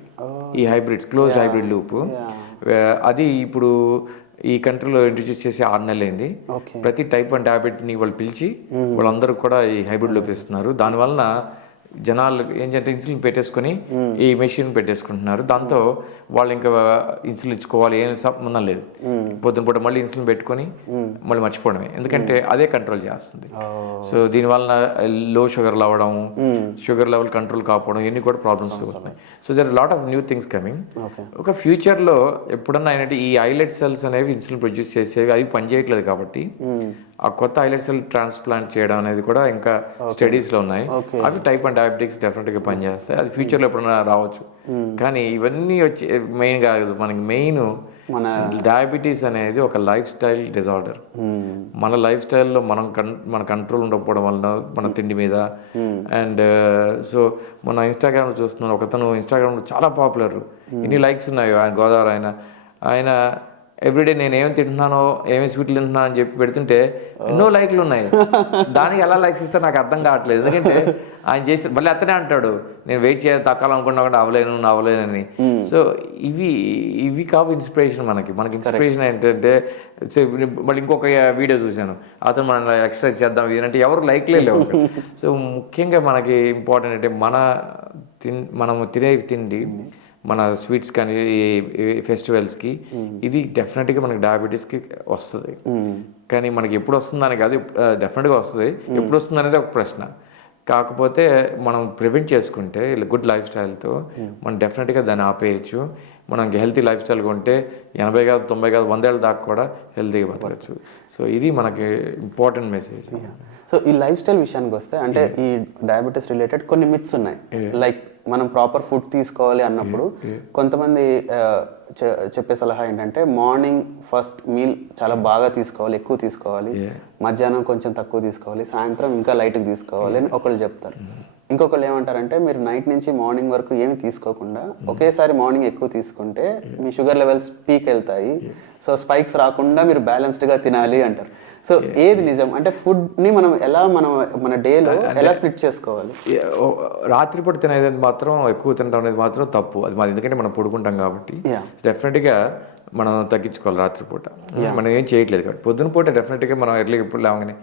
ఈ హైబ్రిడ్ క్లోజ్ హైబ్రిడ్ లూప్. అది ఇప్పుడు ఈ కంట్రీలో ఇంట్రడ్యూస్ చేసి 6 నెలలు అయింది. ప్రతి టైప్ 1 డయాబెటీని వాళ్ళు పిలిచి వాళ్ళందరూ కూడా ఈ హైబ్రిడ్ లూప్ ఇస్తున్నారు. దానివలన జనాలు ఏంటంటే ఇన్సులిన్ పెట్టేసుకొని ఈ మెషిన్ పెట్టేసుకుంటున్నారు. దాంతో వాళ్ళు ఇంకా ఇన్సులిన్ ఇచ్చుకోవాలి ఏం సంబంధం లేదు, పొద్దున పూట మళ్ళీ ఇన్సులిన్ పెట్టుకొని మళ్ళీ మర్చిపోవడమే, ఎందుకంటే అదే కంట్రోల్ చేస్తుంది. సో దీనివల్ల లో షుగర్లు అవ్వడం, షుగర్ లెవెల్ కంట్రోల్ కాకపోవడం, ఇవన్నీ కూడా ప్రాబ్లమ్స్ వస్తున్నాయి. So their lot of new things coming. ఒక ఫ్యూచర్లో ఎప్పుడన్నా ఏంటంటే ఈ ఐలెట్ సెల్స్ అనేవి ఇన్సులిన్ ప్రొడ్యూస్ చేసేవి అవి పనిచేయట్లేదు కాబట్టి ఆ కొత్త ఐలెట్ సెల్ ట్రాన్స్ప్లాంట్ చేయడం అనేది కూడా ఇంకా స్టడీస్లో ఉన్నాయి. అవి టైప్ 1 డయాబెటిక్స్ డెఫినెట్గా పనిచేస్తాయి. అది ఫ్యూచర్లో ఎప్పుడైనా రావచ్చు. కానీ ఇవన్నీ వచ్చి మెయిన్ కాదు, మనకి మెయిన్ మన డయాబెటీస్ అనేది ఒక లైఫ్ స్టైల్ డిజార్డర్. మన లైఫ్ స్టైల్లో మన కంట్రోల్ ఉండకపోవడం వలన మన తిండి మీద అండ్ సో మన ఇన్స్టాగ్రామ్లో చూస్తున్నాను, ఒకతను ఇన్స్టాగ్రామ్లో చాలా పాపులర్, ఇన్ని లైక్స్ ఉన్నాయి, ఆయన గోదావరి ఆయన ఎవ్రీడే నేను ఏమి తింటున్నానో ఏమి స్వీట్లు తింటున్నాను అని చెప్పి పెడుతుంటే ఎన్నో లైక్లు ఉన్నాయి. దానికి ఎలా లైక్స్ ఇస్తే నాకు అర్థం కావట్లేదు, ఎందుకంటే ఆయన చేసి మళ్ళీ అతనే అంటాడు నేను వెయిట్ చేయాలి తక్కాలనుకున్నా కూడా అవ్వలేనని. సో ఇవి కావు ఇన్స్పిరేషన్ మనకి ఇన్స్పిరేషన్ ఏంటంటే మళ్ళీ ఇంకొక వీడియో చూశాను, అతను మనం ఎక్సర్సైజ్ చేద్దాం ఇదంటే ఎవరు లైక్లే లేవు. సో ముఖ్యంగా మనకి ఇంపార్టెంట్ అంటే మనము తినే తిండి, మన స్వీట్స్ కానీ ఫెస్టివల్స్కి ఇది డెఫినెట్గా మనకి డయాబెటీస్కి వస్తుంది. కానీ మనకి ఎప్పుడు వస్తుందని కాదు, డెఫినెట్గా వస్తుంది. ఎప్పుడు వస్తుంది అనేది ఒక ప్రశ్న. కాకపోతే మనం ప్రివెంట్ చేసుకుంటే గుడ్ లైఫ్ స్టైల్తో మనం డెఫినెట్గా దాన్ని ఆపేయచ్చు. మనం హెల్తీ లైఫ్ స్టైల్గా ఉంటే 80 కాదు 90 కాదు 100 ఏళ్ళ దాకా కూడా హెల్తీగా బతకచ్చు. సో ఇది మనకి ఇంపార్టెంట్ మెసేజ్. సో ఈ లైఫ్ స్టైల్ విషయానికి వస్తే అంటే ఈ డయాబెటీస్ రిలేటెడ్ కొన్ని మిత్స్ ఉన్నాయి. లైక్ మనం ప్రాపర్ ఫుడ్ తీసుకోవాలి అన్నప్పుడు కొంతమంది చెప్పే సలహా ఏంటంటే మార్నింగ్ ఫస్ట్ మీల్ చాలా బాగా తీసుకోవాలి, ఎక్కువ తీసుకోవాలి, మధ్యాహ్నం కొంచెం తక్కువ తీసుకోవాలి, సాయంత్రం ఇంకా లైట్గా తీసుకోవాలి అని ఒకళ్ళు చెప్తారు. ఇంకొకళ్ళు ఏమంటారంటే మీరు నైట్ నుంచి మార్నింగ్ వరకు ఏమి తీసుకోకుండా ఒకేసారి మార్నింగ్ ఎక్కువ తీసుకుంటే మీ షుగర్ లెవెల్స్ పీక్ వెళ్తాయి, సో స్పైక్స్ రాకుండా మీరు బ్యాలెన్స్డ్గా తినాలి అంటారు. సో ఏది నిజం అంటే ఫుడ్ని మనం ఎలా మన డేలో ఎలా స్ప్లిట్ చేసుకోవాలి? రాత్రిపూట తినేది మాత్రం ఎక్కువ తినడం అనేది మాత్రం తప్పు. అది మాది ఎందుకంటే మనం పడుకుంటాం కాబట్టి డెఫినెట్గా మనం తగ్గించుకోవాలి రాత్రిపూట. మనం ఏం చేయట్లేదు కాబట్టి పొద్దున పూట డెఫినెట్గా మనం ఎర్లీగా ఎప్పుడు లేవగానే.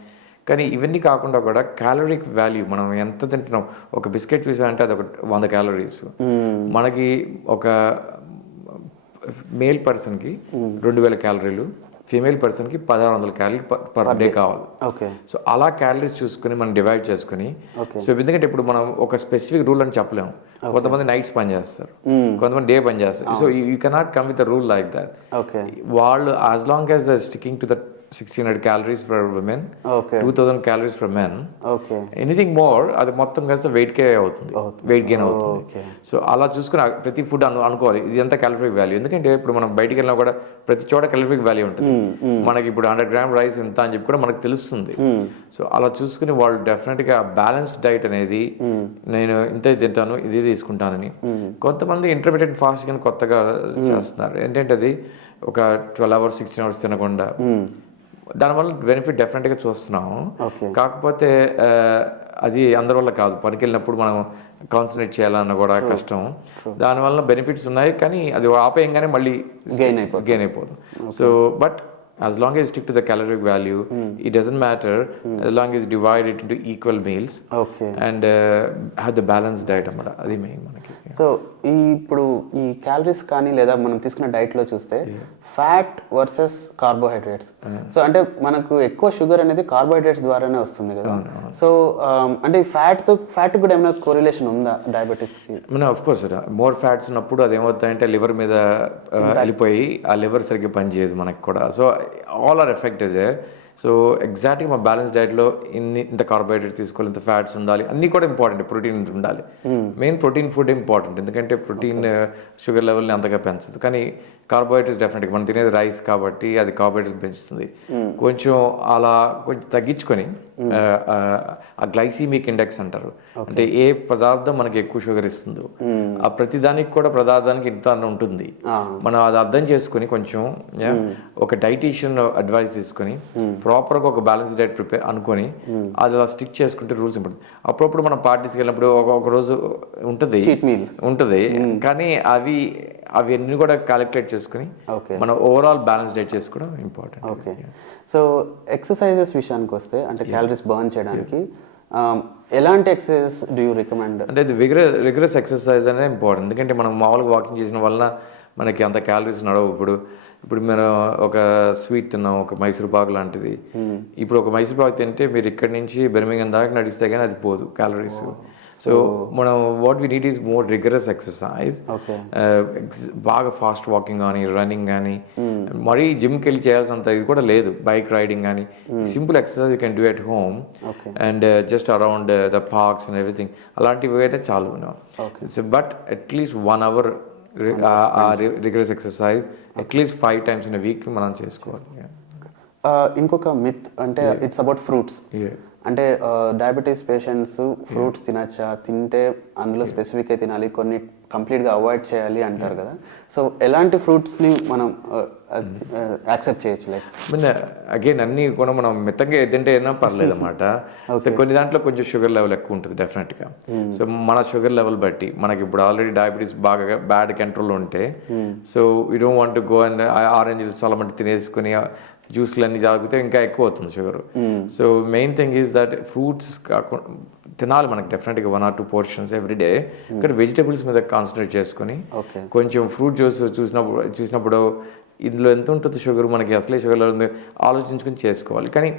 కానీ ఇవన్నీ కాకుండా కూడా క్యాలరీక్ వాల్యూ మనం ఎంత తింటున్నాం, ఒక బిస్కెట్ పీసా అంటే అది ఒక 100 క్యాలరీస్. మనకి ఒక మేల్ పర్సన్కి 2000 క్యాలరీలు, ఫీమేల్ పర్సన్కి 1600 క్యాలరీ పర్ డే కావాలి. సో అలా క్యాలరీస్ చూసుకుని మనం డివైడ్ చేసుకుని, సో ఎందుకంటే ఇప్పుడు మనం ఒక స్పెసిఫిక్ రూల్ అని చెప్పలేము. కొంతమంది నైట్స్ పని చేస్తారు, కొంతమంది డే పని చేస్తారు. So you cannot come with the rule like that. వాళ్ళు as long as the sticking to that 1600 calories for women, 2000 calories for men. Anything more అది మొత్తం కలిసి వెయిట్ గెయిన్ అవుతుంది. సో అలా చూసుకుని ప్రతి ఫుడ్ అనుకోవాలి ఇది ఎంత క్యాలరిఫిక్ వాల్యూ. ఎందుకంటే ఇప్పుడు మనం బయటికి వెళ్ళినా కూడా ప్రతి చోట క్యాలరిఫిక్ వాల్యూ ఉంటుంది. మనకి ఇప్పుడు 100 grams రైస్ ఎంత అని చెప్పి కూడా మనకు తెలుస్తుంది. సో అలా చూసుకుని వాళ్ళు డెఫినెట్గా బ్యాలెన్స్ డైట్ అనేది నేను ఇంత తింటాను ఇది తీసుకుంటానని. కొంతమంది ఇంటర్మీడియట్ ఫాస్టింగ్ అని కొత్తగా చేస్తున్నారు. ఏంటంటే అది ఒక 12 hours 16 hours తినకుండా, దానివల్ల బెనిఫిట్ డెఫినెట్గా చూస్తున్నాము. కాకపోతే అది అందరి వల్ల కాదు, పనికి వెళ్ళినప్పుడు మనం కాన్సన్ట్రేట్ చేయాలన్న కూడా కష్టం. దానివల్ల బెనిఫిట్స్ ఉన్నాయి కానీ అది ఆపేయంగానే మళ్ళీ గెయిన్ అయిపోతుంది. So but as long as you stick to the caloric value, it doesn't matter as long as you divide it into equal meals and have the balanced diet అన్నమాట. అది మెయిన్ మనకి. So ఇప్పుడు ఈ calories కానీ లేదా మనం తీసుకున్న డైట్లో చూస్తే ఫ్యాట్ వర్సెస్ కార్బోహైడ్రేట్స్. సో అంటే మనకు ఎక్కువ షుగర్ అనేది కార్బోహైడ్రేట్స్ ద్వారానే వస్తుంది కదా. సో అంటే ఫ్యాట్ కూడా ఏమైనా కోరిలేషన్ ఉందా డయాబెటీస్కి? ఆఫ్ కోర్స్ మోర్ ఫ్యాట్స్ ఉన్నప్పుడు అది ఏమవుతాయంటే లివర్ మీద వెళ్ళిపోయి ఆ లివర్ సరిగ్గా పనిచేయదు మనకి కూడా. So all are affected. So ఎగ్జాక్ట్గా మా బ్యాలెన్స్ డైట్లో ఇంత కార్బోహైడ్రేట్ తీసుకోవాలి, ఇంత ఫ్యాట్స్ ఉండాలి, అన్నీ కూడా ఇంపార్టెంట్. ప్రోటీన్ ఉండాలి, మెయిన్ ప్రోటీన్ ఫుడ్ ఇంపార్టెంట్, ఎందుకంటే ప్రోటీన్ షుగర్ లెవెల్ని అంతగా పెంచదు. కానీ కార్బోహైడ్రేట్స్ డెఫినెట్గా మనం తినేది రైస్ కాబట్టి అది కార్బోహైడ్రేట్స్ పెంచుతుంది. కొంచెం అలా కొంచెం తగ్గించుకొని ఆ గ్లైసీమిక్ ఇండెక్స్ అంటారు, అంటే ఏ పదార్థం మనకి ఎక్కువ షుగర్ ఇస్తుందో ఆ ప్రతిదానికి కూడా పదార్థానికి ఇంత ఉంటుంది. మనం అది అర్థం చేసుకుని కొంచెం ఒక డైటీషియన్ అడ్వైస్ తీసుకొని ప్రాపర్గా ఒక బ్యాలెన్స్ డైట్ ప్రిపేర్ అనుకొని అది అలా స్టిక్ చేసుకుంటే రూల్స్ ఉంటుంది. అప్పుడప్పుడు మనం పార్టీస్కి వెళ్ళినప్పుడు ఒక రోజు ఉంటుంది కానీ అవి అన్ని కూడా క్యాలిక్యులేట్ చేసుకుని మనం ఓవరాల్ బ్యాలెన్స్ డైట్ చేసుకోవడం ఇంపార్టెంట్. ఓకే. సో ఎక్సర్సైజెస్ విషయానికి వస్తే అంటే క్యాలరీస్ బర్న్ చేయడానికి ఎలాంటి ఎక్సర్సైజెస్ డూ యూ రికమెండ్? అంటే ఇది రిగరస్ ఎక్సర్సైజ్ అనేది ఇంపార్టెంట్, ఎందుకంటే మనం మామూలుగా వాకింగ్ చేసిన వలన మనకి అంత క్యాలరీస్ నడవు. ఇప్పుడు మీరు ఒక స్వీట్ తిన్నాం, ఒక మైసూర్ పాక్ లాంటిది. ఇప్పుడు ఒక మైసూర్ పాక్ తింటే మీరు ఇక్కడి నుంచి బెర్మింగం దాకా నడిస్తే కానీ అది పోదు క్యాలరీస్. సో మనం what we need is more rigorous exercise. బాగా ఫాస్ట్ వాకింగ్ కానీ రన్నింగ్ కానీ మరీ జిమ్కి వెళ్ళి చేయాల్సినంత ఇది కూడా లేదు. బైక్ రైడింగ్ కానీ simple exercise you can do at home and just around the parks and everything, అలాంటివి అయితే చాలు. But at least 1 hour rigorous exercise at least 5 times in a week మనం చేసుకోవాలి. ఇంకొక మిత్ అంటే ఇట్స్ అబౌట్ ఫ్రూట్స్. అంటే డయాబెటీస్ పేషెంట్స్ ఫ్రూట్స్ తినచ్చా, తింటే అందులో స్పెసిఫిక్గా తినాలి, కొన్ని కంప్లీట్గా అవాయిడ్ చేయాలి అంటారు కదా. సో ఎలాంటి ఫ్రూట్స్ని మనం యాక్సెప్ట్ చేయొచ్చు? లైక్ అగైన్ అన్నీ కూడా మనం మితంగా తింటే అయినా పర్లేదు అన్నమాట. సో కొన్ని దాంట్లో కొంచెం షుగర్ లెవెల్ ఎక్కువ ఉంటుంది డెఫినెట్గా. సో మన షుగర్ లెవెల్ బట్టి మనకి ఇప్పుడు ఆల్రెడీ డయాబెటీస్ బాగా బ్యాడ్ కంట్రోల్లో ఉంటే so you don't want to go and orange చాలా మంది తినేసుకుని జ్యూస్లు అన్నీ తాగితే ఇంకా ఎక్కువ అవుతుంది sugar. So main thing is that fruits కాకుండా తినాలి మనకి డెఫినెట్గా 1 or 2 portions ఎవ్రీడే. ఇక్కడ వెజిటేబుల్స్ మీద కాన్సన్ట్రేట్ చేసుకుని కొంచెం ఫ్రూట్ జ్యూస్ చూసినప్పుడు ఇందులో ఎంత ఉంటుంది షుగర్, మనకి అసలే షుగర్ ఉంది ఆలోచించుకొని చేసుకోవాలి. కానీ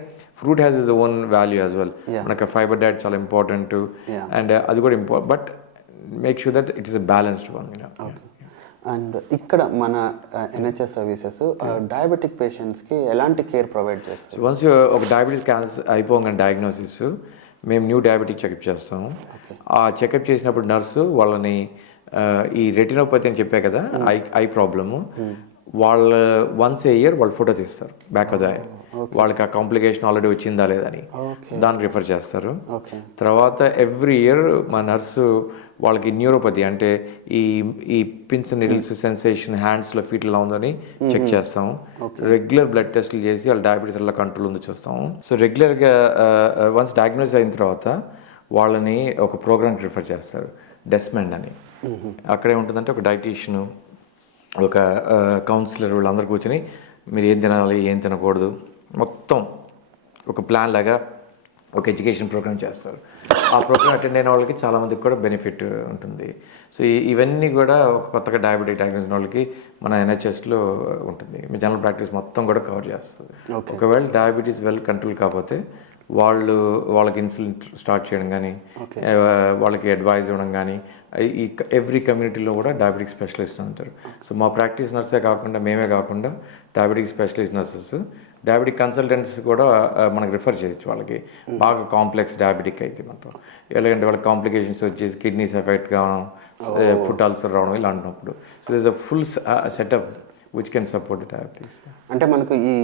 fruit has is own value as well. మనకి ఫైబర్ డైట్ చాలా ఇంపార్టెంట్ అండ్ అది కూడా important, but make sure that it is a balanced one. And ఇక్కడ మన NHS సర్వీసెస్ డయాబెటిక్ పేషెంట్స్కి ఎలాంటి కేర్ ప్రొవైడ్ చేస్తారు? వన్స్ ఒక డయాబెటీస్ క్యాన్సర్ అయిపోగానే డయాగ్నోసిస్ మేము న్యూ డయాబెటిక్ చెకప్ చేస్తాము. ఆ చెకప్ చేసినప్పుడు నర్సు వాళ్ళని ఈ రెటినోపతి అని చెప్పే కదా ఐ ప్రాబ్లము, వాళ్ళ వన్స్ ఏ ఇయర్ వాళ్ళు ఫోటో తీస్తారు బ్యాక్ ఆఫ్ ద ఐ. వాళ్ళకి ఆ కాంప్లికేషన్ ఆల్రెడీ వచ్చిందా లేదని దాన్ని రిఫర్ చేస్తారు. తర్వాత ఎవ్రీ ఇయర్ మా నర్సు వాళ్ళకి న్యూరోపతి అంటే ఈ పిన్స్ నీడిల్స్ సెన్సేషన్ హ్యాండ్స్లో ఫీట్లో ఉందని చెక్ చేస్తాము. రెగ్యులర్ బ్లడ్ టెస్ట్లు చేసి వాళ్ళ డయాబెటీస్ ఎలా కంట్రోల్ ఉందో చూస్తాము. సో రెగ్యులర్గా వన్స్ డయాగ్నోస్ అయిన తర్వాత వాళ్ళని ఒక ప్రోగ్రామ్కి రిఫర్ చేస్తారు, డెస్మెండ్ అని. అక్కడే ఉంటుందంటే ఒక డైటీషియను, ఒక కౌన్సిలర్, వీళ్ళందరూ కూర్చొని మీరు ఏం తినాలి ఏం తినకూడదు మొత్తం ఒక ప్లాన్ లాగా ఒక ఎడ్యుకేషన్ ప్రోగ్రామ్ చేస్తారు. ఆ ప్రోగ్రామ్ అటెండ్ అయిన వాళ్ళకి చాలామందికి కూడా బెనిఫిట్ ఉంటుంది. సో ఇవన్నీ కూడా ఒక కొత్తగా డయాబెటిక్ డయాగ్నోస్ వాళ్ళకి మన NHSలో ఉంటుంది. మీ జనరల్ ప్రాక్టీస్ మొత్తం కూడా కవర్ చేస్తుంది. ఒకవేళ డయాబెటీస్ వెల్ కంట్రోల్ కాకపోతే వాళ్ళకి ఇన్సులిన్ స్టార్ట్ చేయడం కానీ వాళ్ళకి అడ్వైజ్ ఇవ్వడం కానీ ఈ ఎవ్రీ కమ్యూనిటీలో కూడా డయాబెటిక్ స్పెషలిస్ట్ ఉంటారు. సో మా ప్రాక్టీస్ నర్సే కాకుండా మేమే కాకుండా diabetic specialist nurses, diabetic consultants కూడా మనకు రిఫర్ చేయొచ్చు. వాళ్ళకి బాగా కాంప్లెక్స్ డయాబెటిక్ అయితే మొత్తం ఎలాగంటే వాళ్ళకి కాంప్లికేషన్స్ వచ్చేసి కిడ్నీస్ ఎఫెక్ట్ కావడం, ఫుట్ అల్సర్ రావడం ఇలా అంటున్నప్పుడు so this uh full setup which can support the diabetes. అంటే మనకు ఈ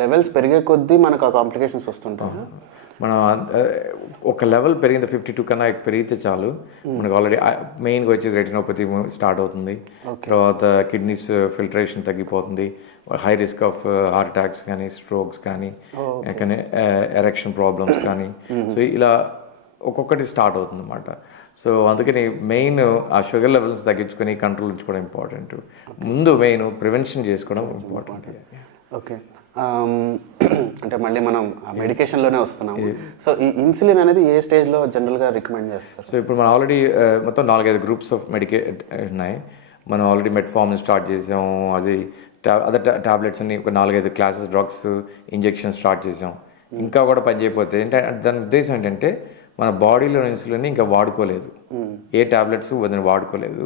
లెవెల్స్ పెరిగే కొద్దీ మనకు ఆ కాంప్లికేషన్స్ వస్తుంటాయి. మనం ఒక లెవెల్ పెరిగింది 52 కన్నా పెరిగితే చాలు మనకు ఆల్రెడీ మెయిన్గా వచ్చేది రెటినోపతి స్టార్ట్ అవుతుంది. తర్వాత కిడ్నీస్ ఫిల్టరేషన్ తగ్గిపోతుంది, high risk of heart attacks కానీ స్ట్రోక్స్ కానీ ఎరెక్షన్ ప్రాబ్లమ్స్ కానీ సో ఇలా ఒక్కొక్కటి స్టార్ట్ అవుతుంది అన్నమాట. సో అందుకని మెయిన్ ఆ షుగర్ లెవెల్స్ తగ్గించుకొని కంట్రోల్ ఉంచుకోవడం ఇంపార్టెంట్. ముందు మెయిన్ ప్రివెన్షన్ చేసుకోవడం ఇంపార్టెంట్. ఓకే. అంటే మళ్ళీ మనం మెడికేషన్లోనే వస్తున్నాము. సో ఈ ఇన్సులిన్ అనేది ఏ స్టేజ్లో జనరల్గా రికమెండ్ చేస్తారు? సో ఇప్పుడు మనం ఆల్రెడీ మొత్తం 4-5 గ్రూప్స్ ఆఫ్ ఉన్నాయి. మనం ఆల్రెడీ మెట్ఫార్మ్ స్టార్ట్ చేసాం, అది అదర్ టాబ్లెట్స్ అన్ని ఒక 4-5 క్లాసెస్ డ్రగ్స్ ఇంజెక్షన్ స్టార్ట్ చేసాం. ఇంకా కూడా పని చేయకపోతే ఏంటంటే దాని ఉద్దేశం ఏంటంటే మన బాడీలో ఇన్సులిన్ ఇంకా వాడుకోలేదు, ఏ టాబ్లెట్స్ వదిలి వాడుకోలేదు,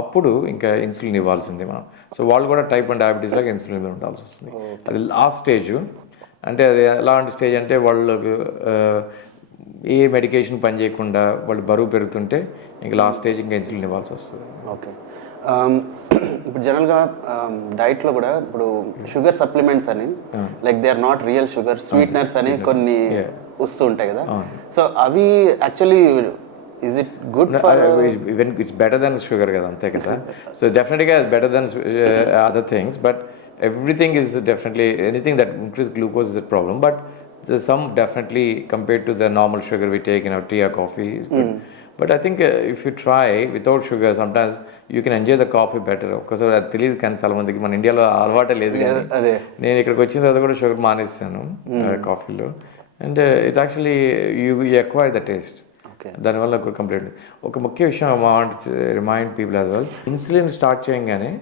అప్పుడు ఇంకా ఇన్సులిన్ ఇవ్వాల్సిందే మనం. సో వాళ్ళు కూడా టైప్ 1 డయాబెటీస్ లాగా ఇన్సులిన్ మీద ఉండాల్సి వస్తుంది. అది లాస్ట్ స్టేజ్. అంటే అది ఎలాంటి స్టేజ్ అంటే వాళ్ళకు ఏ మెడికేషన్ పని చేయకుండా వాళ్ళు బరువు పెరుగుతుంటే ఇంకా లాస్ట్ స్టేజ్ ఇంకా ఇన్సులిన్ ఇవ్వాల్సి వస్తుంది. ఓకే. ఇప్పుడు జనరల్గా డైట్లో కూడా ఇప్పుడు షుగర్ సప్లిమెంట్స్ అని like they are not real sugar, sweeteners అని కొన్ని వస్తూ ఉంటాయి కదా. సో అవి actually is it good for even it's better than sugar కదా, అంతే కదా. సో డెఫినెట్గా it's better than other things, but everything is definitely anything that increase glucose is a problem, but some definitely compared to the normal sugar we take in our tea or coffee is good. But I think if you try without sugar, sometimes you can enjoy the coffee better. Because అది తెలియదు కానీ చాలా మందికి మన ఇండియాలో అలవాటే లేదు. అదే నేను ఇక్కడికి వచ్చిన తర్వాత కూడా షుగర్ మానేస్తాను కాఫీలో, and it actually you acquire the taste. దానివల్ల కంప్లీట్ ఒక ముఖ్య విషయం I want remind people as well, insulin start చేయగానే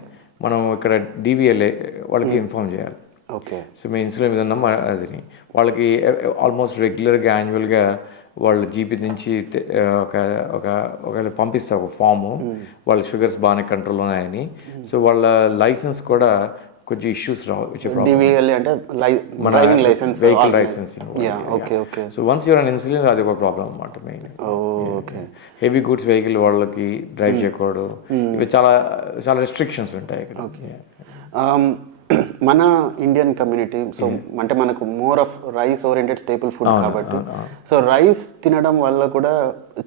మనం ఇక్కడ డివిఎల్ఏ వాళ్ళకి ఇన్ఫార్మ్ చేయాలి. ఓకే. సో మేము ఇన్సులిన్ మీద ఉన్నాం అది వాళ్ళకి ఆల్మోస్ట్ రెగ్యులర్గా యాన్యువల్గా వాళ్ళ జీపీ నుంచి ఒక పంపిస్తారు ఒక ఫాము, వాళ్ళ షుగర్స్ బాగానే కంట్రోల్ ఉన్నాయని. సో వాళ్ళ లైసెన్స్ కూడా కొంచెం issues vehicle licensing. So once you're on insulin అది ఒక ప్రాబ్లం అన్నమాట మెయిన్. హెవీ గూడ్స్ వెహికల్ వాళ్ళకి డ్రైవ్ చేయకూడదు, ఇవి చాలా చాలా రెస్ట్రిక్షన్స్ ఉంటాయి ఇక్కడ. మన ఇండియన్ కమ్యూనిటీ సో అంటే మనకు more of rice oriented staple food కాబట్టి సో రైస్ తినడం వల్ల కూడా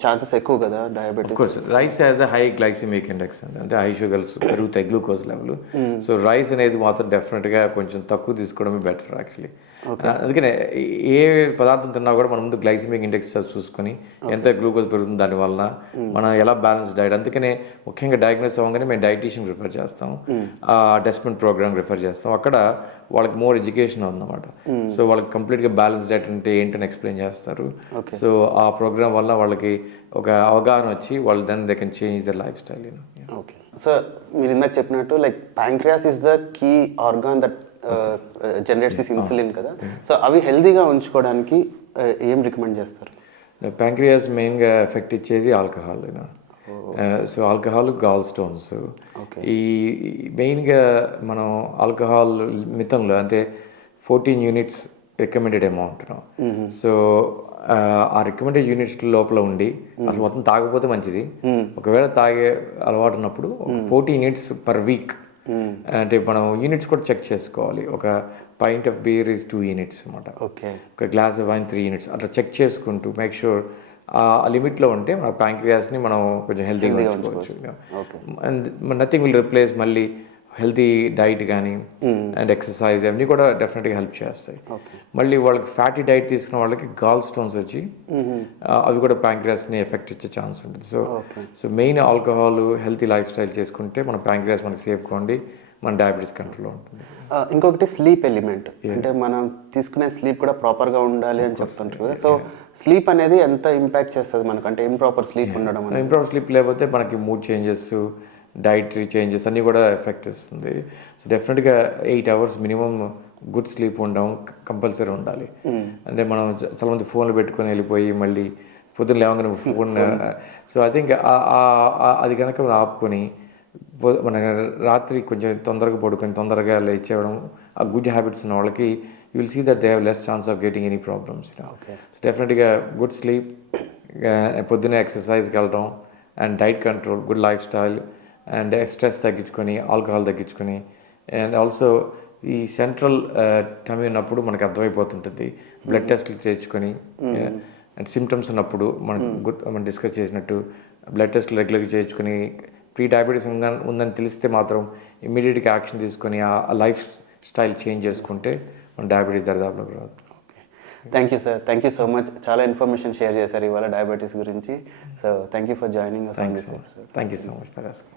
ఛాన్సెస్ ఎక్కువ కదా diabetes. Rice has a high glycemic index అంటే హై షుగర్స్ పెరుగుతాయి, గ్లూకోజ్ లెవెల్. సో రైస్ అనేది మాత్రం డెఫినెట్గా కొంచెం తక్కువ తీసుకోవడమే బెటర్ యాక్చువల్లీ. అందుకనే ఏ పదార్థం తిన్నా కూడా మనం ముందు గ్లైసిమిక్ ఇండెక్స్ చూసుకొని ఎంత గ్లూకోజ్ పెరుగుతుంది, దానివల్ల మనం ఎలా బ్యాలెన్స్ డైట్. అందుకనే ముఖ్యంగా డయాగ్నోస్ అవ్వగానే మేము డైటీషియన్ రిఫర్ చేస్తాం, అసెస్మెంట్ ప్రోగ్రామ్ రిఫర్ చేస్తాం. అక్కడ వాళ్ళకి మోర్ ఎడ్యుకేషన్ ఉందన్నమాట. సో వాళ్ళకి కంప్లీట్గా బ్యాలెన్స్ డైట్ అంటే ఏంటని ఎక్స్ప్లెయిన్ చేస్తారు. సో ఆ ప్రోగ్రామ్ వల్ల వాళ్ళకి ఒక అవగాహన వచ్చి వాళ్ళు then they can change their lifestyle. Okay. So మీరు ఇందాక చెప్పినట్టు like pancreas is the key organ that generates this insulin కదా. సో అవి హెల్దీగా ఉంచుకోవడానికి ఏం రికమెండ్ చేస్తారు? ప్యాంక్రియాస్ మెయిన్గా ఎఫెక్ట్ ఇచ్చేది alcohol. So alcohol, gallstones. ఈ మెయిన్గా మనం ఆల్కహాల్ మితంలో అంటే 14 యూనిట్స్ రికమెండెడ్ అమౌంట్. సో ఆ రికమెండెడ్ యూనిట్స్ లోపల ఉండి అసలు మొత్తం తాగకపోతే మంచిది. ఒకవేళ తాగే అలవాటు ఉన్నప్పుడు 14 యూనిట్స్ పర్ వీక్. అంటే మనం యూనిట్స్ కూడా చెక్ చేసుకోవాలి. ఒక pint of beer is 2 units అన్నమాట. ఒక గ్లాస్ ఆఫ్ వైన్ 3 units అట్లా చెక్ చేసుకుంటూ మేక్ షూర్ ఆ లిమిట్లో ఉంటే మన ప్యాంక్రియాస్ని మనం కొంచెం హెల్తీగా ఉంచుకోవచ్చు. అండ్ నథింగ్ విల్ రిప్లేస్ మళ్ళీ హెల్తీ డైట్ కానీ అండ్ ఎక్సర్సైజ్ అవన్నీ కూడా డెఫినెట్గా హెల్ప్ చేస్తాయి. మళ్ళీ వాళ్ళకి ఫ్యాటీ డైట్ తీసుకున్న వాళ్ళకి గాల్ స్టోన్స్ వచ్చి అవి కూడా ప్యాంక్రియాస్ని ఎఫెక్ట్ ఇచ్చే ఛాన్స్ ఉంటుంది. So main alcohol, healthy life style చేసుకుంటే మన ప్యాంక్రియాస్ మనకి సేఫ్గా ఉండి మన డయాబెటీస్ కంట్రోల్లో ఉంటుంది. ఇంకొకటి స్లీప్ ఎలిమెంట్, అంటే మనం తీసుకునే స్లీప్ కూడా ప్రాపర్గా ఉండాలి అని చెప్తుంటారు కదా. సో స్లీప్ అనేది ఎంత ఇంపాక్ట్ చేస్తుంది మనకు, అంటే ఇంప్రాపర్ స్లీప్ ఉండడం? ఇంప్రాపర్ స్లీప్ లేకపోతే మనకి మూడ్ చేంజెస్, డైటరీ చేంజెస్ అన్నీ కూడా ఎఫెక్ట్ ఇస్తుంది. సో డెఫినెట్గా 8 hours మినిమం గుడ్ స్లీప్ ఉండడం కంపల్సరీ ఉండాలి. అంటే మనం చాలామంది ఫోన్లు పెట్టుకొని వెళ్ళిపోయి మళ్ళీ పొద్దున్న లేవగానే ఫోన్. సో ఐ థింక్ అది కనుక మనం ఆపుకొని మన రాత్రి కొంచెం తొందరగా పడుకొని తొందరగా లేచేయడం, ఆ గుడ్ హ్యాబిట్స్ ఉన్న వాళ్ళకి you will see that they have less chance of getting any problems. డెఫినెట్గా గుడ్ స్లీప్, పొద్దున్నే ఎక్సర్సైజ్కి వెళ్ళడం and diet control, good lifestyle and stress తగ్గించుకొని, ఆల్కహాల్ తగ్గించుకొని, అండ్ ఆల్సో ఈ సెంట్రల్ టమీ ఉన్నప్పుడు మనకు అర్థమైపోతుంటుంది. బ్లడ్ టెస్ట్లు చేయించుకొని అండ్ సిమ్టమ్స్ ఉన్నప్పుడు మనం డిస్కస్ చేసినట్టు బ్లడ్ టెస్ట్లు రెగ్యులర్గా చేయించుకొని ప్రీ డయాబెటీస్ ఉందని తెలిస్తే మాత్రం ఇమ్మీడియట్గా యాక్షన్ తీసుకొని ఆ లైఫ్ స్టైల్ చేంజ్ చేసుకుంటే మన డయాబెటీస్ దరిదాపులోకి రాదు. Thank you sir, thank you so much. చాలా ఇన్ఫర్మేషన్ షేర్ చేశారు ఇవాళ డయాబెటీస్ గురించి. So thank you for joining us on this episode. Thank you so much for asking.